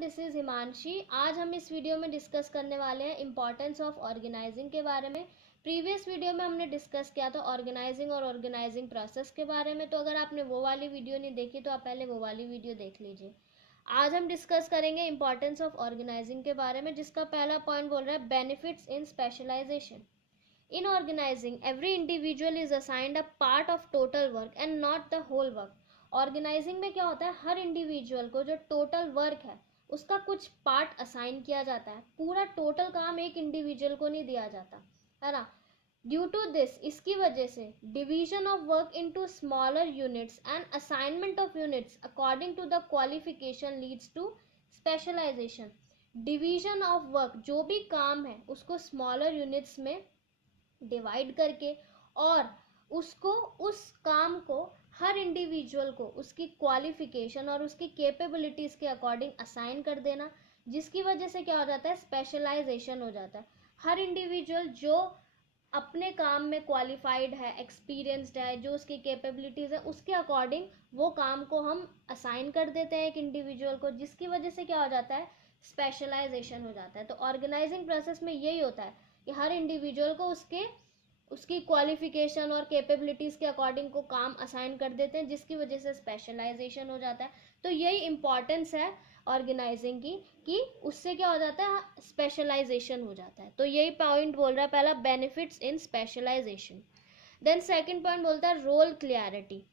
This is Himanshi. आज हम इस वीडियो में डिस्कस करने वाले हैं इम्पोर्टेंस ऑफ ऑर्गेनाइजिंग के बारे में। प्रीवियस वीडियो में हमने डिस्कस किया था ऑर्गेनाइजिंग और ऑर्गेनाइजिंग प्रोसेस के बारे में, तो अगर आपने वो वाली वीडियो नहीं देखी तो आप पहले वो वाली वीडियो देख लीजिए। आज हम डिस्कस करेंगे इम्पोर्टेंस ऑफ ऑर्गेनाइजिंग के बारे में, जिसका पहला पॉइंट बोल रहा है benefits in specialization. In organizing, every individual is assigned a part of total work and not the whole work. Organizing में क्या होता है, हर इंडिविजुअल को जो टोटल वर्क है उसका कुछ पार्ट असाइन किया जाता है। पूरा टोटल काम एक इंडिविजुअल को नहीं दिया जाता है ना। ड्यू टू दिस, इसकी वजह से division of work into smaller units and assignment of units according to the qualification leads to specialization. Division of work, जो भी काम है उसको स्मॉलर यूनिट्स में डिवाइड करके और उसको, उस काम को हर इंडिविजुअल को उसकी क्वालिफिकेशन और उसकी कैपेबिलिटीज के अकॉर्डिंग असाइन कर देना, जिसकी वजह से क्या हो जाता है, स्पेशलाइजेशन हो जाता है। हर इंडिविजुअल जो अपने काम में क्वालिफाइड है, एक्सपीरियंस्ड है, जो उसकी कैपेबिलिटीज है, उसके अकॉर्डिंग वो काम को हम असाइन कर देते हैं एक इंडिविजुअल को, जिसकी वजह से क्या हो जाता है, स्पेशलाइजेशन हो जाता है। तो ऑर्गेनाइजिंग प्रोसेस में यही होता है कि हर इंडिविजुअल को उसकी क्वालिफिकेशन और कैपेबिलिटीज़ के अकॉर्डिंग को काम असाइन कर देते हैं, जिसकी वजह से स्पेशलाइजेशन हो जाता है। तो यही इम्पॉर्टेंस है ऑर्गेनाइजिंग की कि उससे क्या हो जाता है, स्पेशलाइजेशन हो जाता है। तो यही पॉइंट बोल रहा है पहला, benefits in specialization. Then second point बोलता है role clarity.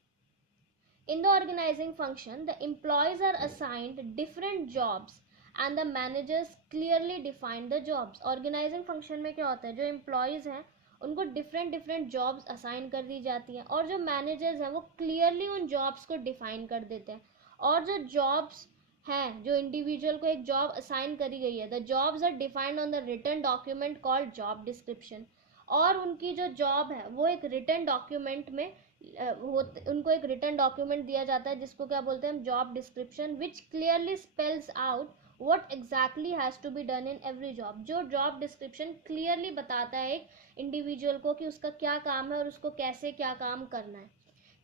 In the organizing function the employees are assigned different jobs and the managers clearly define the jobs. Organizing function में क्या होता है, जो एम्प्लॉयज़ हैं उनको डिफरेंट डिफरेंट जॉब्स असाइन कर दी जाती हैं, और जो मैनेजर्स हैं वो क्लियरली उन जॉब्स को डिफाइन कर देते हैं। और जो जॉब्स हैं, जो इंडिविजुअल को एक जॉब असाइन करी गई है, the jobs are defined on the written document called job description. और उनकी जो जॉब है वो एक रिटन डॉक्यूमेंट में उनको एक रिटन डॉक्यूमेंट दिया जाता है, जिसको क्या बोलते हैं, job description, which clearly spells out what exactly has to be done in every job। जो जॉब डिस्क्रिप्शन क्लियरली बताता है एक इंडिविजुअल को कि उसका क्या काम है और उसको कैसे क्या काम करना है।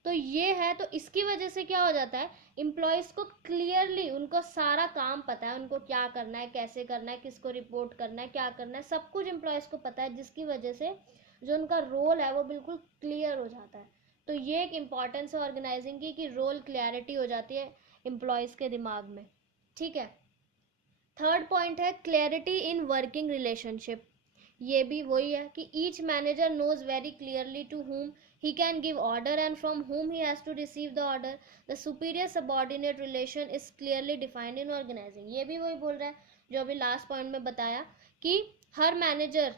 तो ये है, तो इसकी वजह से क्या हो जाता है, एम्प्लॉयज को क्लियरली उनको सारा काम पता है, उनको क्या करना है, कैसे करना है, किसको रिपोर्ट करना है, क्या करना है, सब कुछ एम्प्लॉयज को पता है, जिसकी वजह से जो उनका रोल है वो बिल्कुल क्लियर हो जाता है। तो ये एक इम्पॉर्टेंस है ऑर्गेनाइजिंग की कि रोल क्लियरिटी हो जाती है एम्प्लॉयज के दिमाग में। ठीक है। थर्ड पॉइंट है क्लैरिटी इन वर्किंग रिलेशनशिप। ये भी वही है कि each manager knows very clearly to whom he can give order and from whom he has to receive the order। the superior subordinate relation is clearly defined in organizing। ये भी वही बोल रहा है जो अभी लास्ट पॉइंट में बताया कि हर मैनेजर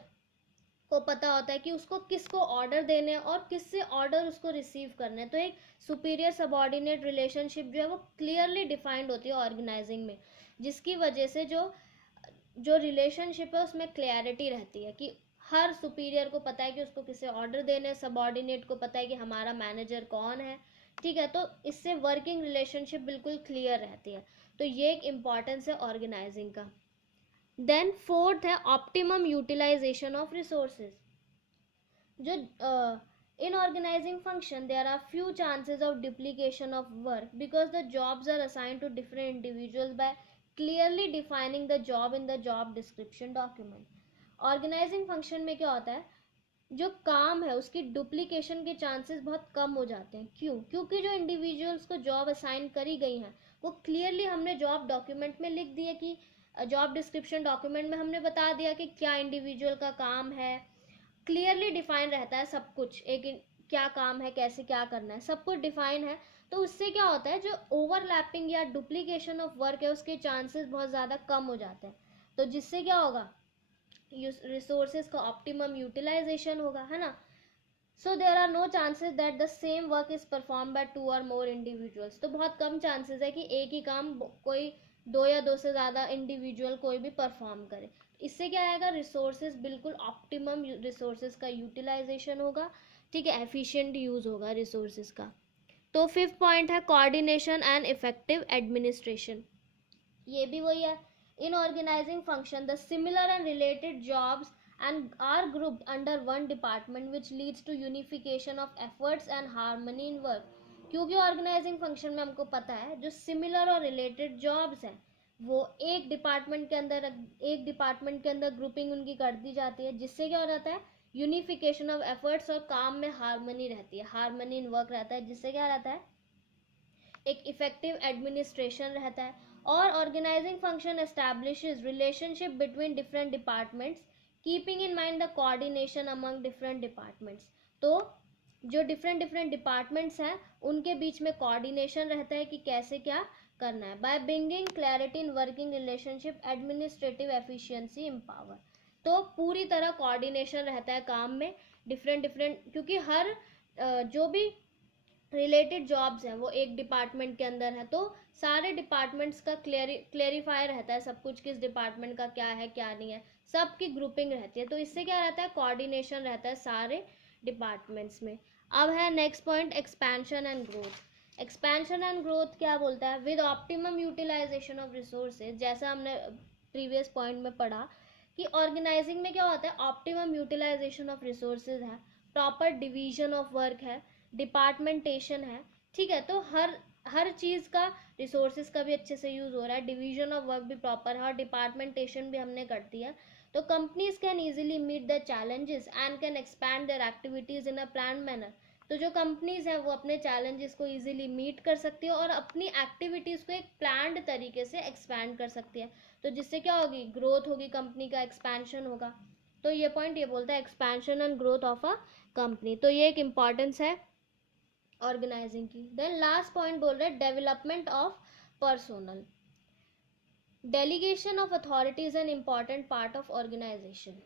को पता होता है कि उसको किसको ऑर्डर देने हैं और किससे ऑर्डर उसको रिसीव करने हैं। तो एक सुपीरियर सबॉर्डिनेट रिलेशनशिप जो है वो क्लियरली डिफाइंड होती है ऑर्गेनाइजिंग में, जिसकी वजह से जो जो रिलेशनशिप है उसमें क्लैरिटी रहती है कि हर सुपीरियर को पता है कि उसको किसे ऑर्डर देने हैं, सबॉर्डिनेट को पता है कि हमारा मैनेजर कौन है। ठीक है, तो इससे वर्किंग रिलेशनशिप बिल्कुल क्लियर रहती है। तो ये एक इम्पॉर्टेंस है ऑर्गेनाइजिंग का। देन फोर्थ है ऑप्टिमम यूटिलाइजेशन ऑफ रिसोर्सेज। जो in organizing function there are few chances of duplication of work because the jobs are assigned to different individuals by clearly defining the job in the job description document। organizing function में क्या होता है, जो काम है उसकी duplication के chances बहुत कम हो जाते हैं। क्यों? क्योंकि जो इंडिविजुअल्स को जॉब असाइन करी गई हैं वो क्लियरली हमने जॉब डॉक्यूमेंट में लिख दिया कि जॉब डिस्क्रिप्शन डॉक्यूमेंट में हमने बता दिया कि क्या इंडिविजुअल का काम है, क्लियरली डिफाइन रहता है सब कुछ, एक क्या काम है, कैसे क्या करना है, सब कुछ डिफाइन है। तो उससे क्या होता है, जो ओवरलैपिंग या डुप्लीकेशन ऑफ वर्क है उसके चांसेस बहुत ज़्यादा कम हो जाते हैं। तो जिससे क्या होगा, रिसोर्सेज का ऑप्टिमम यूटिलाइजेशन होगा, है ना। So there are no chances that the same work is perform by 2 और मोर इंडिविजुअल्स। तो बहुत कम चांसेस है कि एक ही काम कोई 2 या 2 से ज़्यादा इंडिविजुअल कोई भी परफॉर्म करे। इससे क्या आएगा, रिसोर्सेज बिल्कुल ऑप्टिमम रिसोर्सेज का यूटिलाइजेशन होगा। ठीक है, एफिशिएंट यूज़ होगा रिसोर्सेज का। तो फिफ्थ पॉइंट है कोऑर्डिनेशन एंड इफेक्टिव एडमिनिस्ट्रेशन। ये भी वही है, in organising function the similar and related jobs and are grouped under one department which leads to unification of efforts and harmony in work। क्योंकि organising function में हमको पता है जो सिमिलर और रिलेटेड जॉब्स हैं वो एक डिपार्टमेंट के अंदर ग्रुपिंग उनकी कर दी जाती है, जिससे क्या हो जाता है, यूनिफिकेशन ऑफ एफर्ट्स और काम में हार्मनी रहती है, हार्मनी इन वर्क रहता है, जिससे क्या रहता है, एक इफेक्टिव एडमिनिस्ट्रेशन रहता है। और organizing function establishes relationship between different departments keeping in mind the coordination among different departments. तो जो डिफरेंट डिफरेंट डिपार्टमेंट्स हैं उनके बीच में कोऑर्डिनेशन रहता है कि कैसे क्या करना है। By bringing clarity in working relationship administrative efficiency empower. तो पूरी तरह कोऑर्डिनेशन रहता है काम में, डिफरेंट डिफरेंट, क्योंकि हर जो भी रिलेटेड जॉब्स हैं वो एक डिपार्टमेंट के अंदर है, तो सारे डिपार्टमेंट्स का क्लेरिफाई रहता है सब कुछ, किस डिपार्टमेंट का क्या है क्या नहीं है, सबकी ग्रुपिंग रहती है। तो इससे क्या रहता है, कोऑर्डिनेशन रहता है सारे डिपार्टमेंट्स में। अब है next point, expansion and growth. Expansion and growth क्या बोलता है, with optimum utilization of resources, जैसा हमने प्रीवियस पॉइंट में पढ़ा कि ऑर्गेनाइजिंग में क्या होता है, ऑप्टिमम यूटिलाइजेशन ऑफ रिसोर्सेज है, प्रॉपर डिवीजन ऑफ वर्क है, डिपार्टमेंटेशन है, ठीक है। तो हर चीज़ का, रिसोर्सेज का भी अच्छे से यूज़ हो रहा है, डिवीजन ऑफ वर्क भी प्रॉपर है और डिपार्टमेंटेशन भी हमने कर दिया। तो companies can easily meet the challenges and can expand their activities in a plan manner. तो जो कंपनीज हैं वो अपने चैलेंजेस को इजीली मीट कर सकती है और अपनी एक्टिविटीज़ को एक प्लान्ड तरीके से एक्सपैंड कर सकती है। तो जिससे क्या होगी, ग्रोथ होगी, कंपनी का एक्सपेंशन होगा। तो ये पॉइंट ये बोलता है expansion and growth of a company. तो ये एक इम्पॉर्टेंस है ऑर्गेनाइजिंग की। देन लास्ट पॉइंट बोल रहे हैं development of personnel. Delegation of authority is an important part of organization.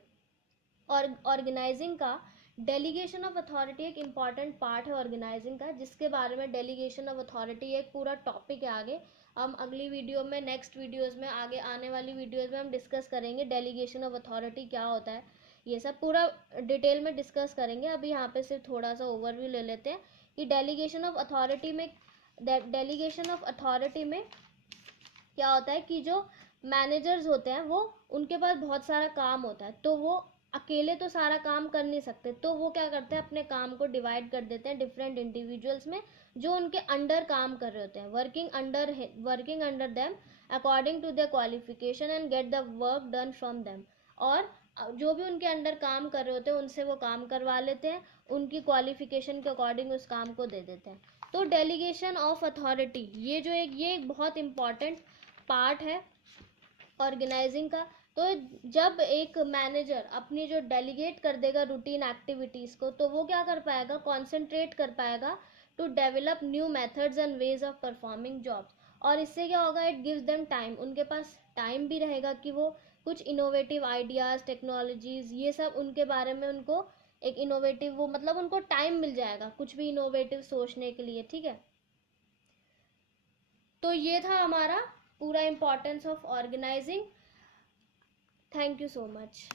और ऑर्गेनाइजिंग का डेलीगेशन ऑफ अथॉरिटी एक इम्पॉर्टेंट पार्ट है ऑर्गेनाइजिंग का, जिसके बारे में डेलीगेशन ऑफ अथॉरिटी एक पूरा टॉपिक है। आगे हम अगली वीडियो में, नेक्स्ट वीडियोस में, आगे आने वाली वीडियोस में हम डिस्कस करेंगे डेलीगेशन ऑफ अथॉरिटी क्या होता है, ये सब पूरा डिटेल में डिस्कस करेंगे। अभी यहाँ पे सिर्फ थोड़ा सा ओवरव्यू ले लेते हैं कि डेलीगेशन ऑफ अथॉरिटी में क्या होता है कि जो मैनेजर्स होते हैं वो, उनके पास बहुत सारा काम होता है, तो वो अकेले तो सारा काम कर नहीं सकते, तो वो क्या करते हैं, अपने काम को डिवाइड कर देते हैं डिफरेंट इंडिविजुअल्स में जो उनके अंडर काम कर रहे होते हैं, working under them according to their qualification and get the work done from them. और जो भी उनके अंडर काम कर रहे होते हैं उनसे वो काम करवा लेते हैं, उनकी क्वालिफिकेशन के अकॉर्डिंग उस काम को दे देते हैं। तो डेलीगेशन ऑफ अथॉरिटी ये एक बहुत इंपॉर्टेंट पार्ट है ऑर्गेनाइजिंग का। तो जब एक मैनेजर अपनी जो डेलीगेट कर देगा रूटीन एक्टिविटीज़ को, तो वो क्या कर पाएगा, कॉन्सेंट्रेट कर पाएगा to develop new methods and ways of performing jobs. और इससे क्या होगा, इट गिव्स देम टाइम, उनके पास टाइम भी रहेगा कि वो कुछ इनोवेटिव आइडियाज़, टेक्नोलॉजीज़, ये सब उनके बारे में उनको एक इनोवेटिव, वो मतलब उनको टाइम मिल जाएगा कुछ भी इनोवेटिव सोचने के लिए, ठीक है। तो ये था हमारा पूरा importance of organizing. Thank you so much.